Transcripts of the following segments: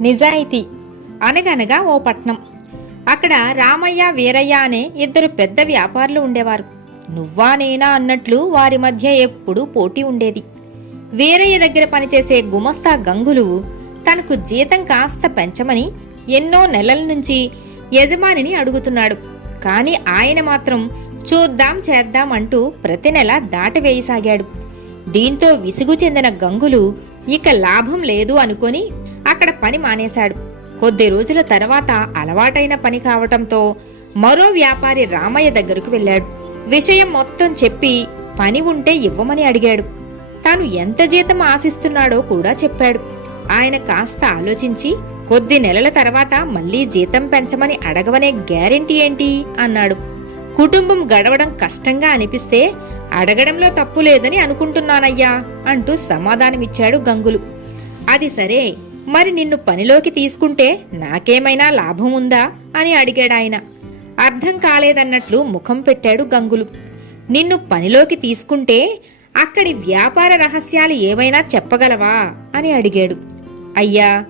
నిజాయితీ అనగనగా ఓ పట్నం. అక్కడ రామయ్య వీరయ్య అనే ఇద్దరు పెద్ద వ్యాపారులు ఉండేవారు. నువ్వా నేనా అన్నట్లు వారి మధ్య ఎప్పుడూ పోటీ ఉండేది. వీరయ్య దగ్గర పనిచేసే గుమస్తా గంగులు తనకు జీతం కాస్త పెంచమని ఎన్నో నెలల నుంచి యజమానిని అడుగుతున్నాడు. కాని ఆయన మాత్రం చూద్దాం చేద్దాం అంటూ ప్రతి నెల దాటవేయసాగాడు దీంతో విసుగు చెందిన గంగులు ఇక లాభం లేదు అనుకొని అక్కడ పని మానేశాడు. కొద్ది రోజుల తర్వాత అలవాటైన పని కావటంతో మరో వ్యాపారి రామయ్య దగ్గరకు వెళ్ళాడు. విషయం మొత్తం చెప్పి పని ఉంటే ఇవ్వమని అడిగాడు. తాను ఎంత జీతం ఆశిస్తున్నాడో కూడా చెప్పాడు. ఆయన కాస్త ఆలోచించి కొద్ది నెలల తర్వాత మళ్ళీ జీతం పెంచమని అడగవనే గ్యారెంటీ ఏంటి? అన్నాడు. కుటుంబం గడవడం కష్టంగా అనిపిస్తే అడగడంలో తప్పు లేదని అనుకుంటున్నానయ్యా అంటూ సమాధానమిచ్చాడు గంగులు. అది సరే మరి నిన్ను పనిలోకి తీసుకుంటే నాకేమైనా లాభం ఉందా? అని అడిగాడాయన అర్థం కాలేదన్నట్లు ముఖం పెట్టాడు గంగులు. నిన్ను పనిలోకి తీసుకుంటే అక్కడి వ్యాపార రహస్యాలు ఏమైనా చెప్పగలవా? అని అడిగాడు. అయ్యా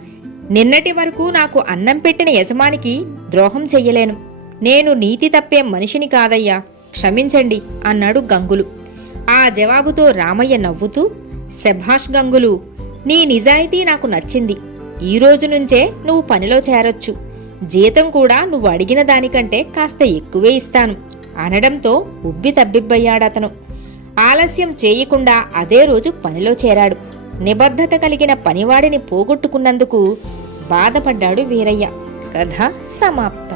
నిన్నటి వరకు నాకు అన్నం పెట్టిన యజమానికి ద్రోహం చెయ్యలేను. నేను నీతి తప్పే మనిషిని కాదయ్యా. క్షమించండి అన్నాడు గంగులు. ఆ జవాబుతో రామయ్య నవ్వుతూ శభాష్ గంగులు నీ నిజాయితీ నాకు నచ్చింది. ఈ రోజు నుంచే నువ్వు పనిలో చేరొచ్చు. జీతం కూడా నువ్వు అడిగిన దానికంటే కాస్త ఎక్కువే ఇస్తాను. అనడంతో ఉబ్బి తబ్బిబ్బయ్యాడతను. ఆలస్యం చేయకుండా అదే రోజు పనిలో చేరాడు. నిబద్ధత కలిగిన పనివాడిని పోగొట్టుకున్నందుకు బాధపడ్డాడు వీరయ్య. కథ సమాప్తం.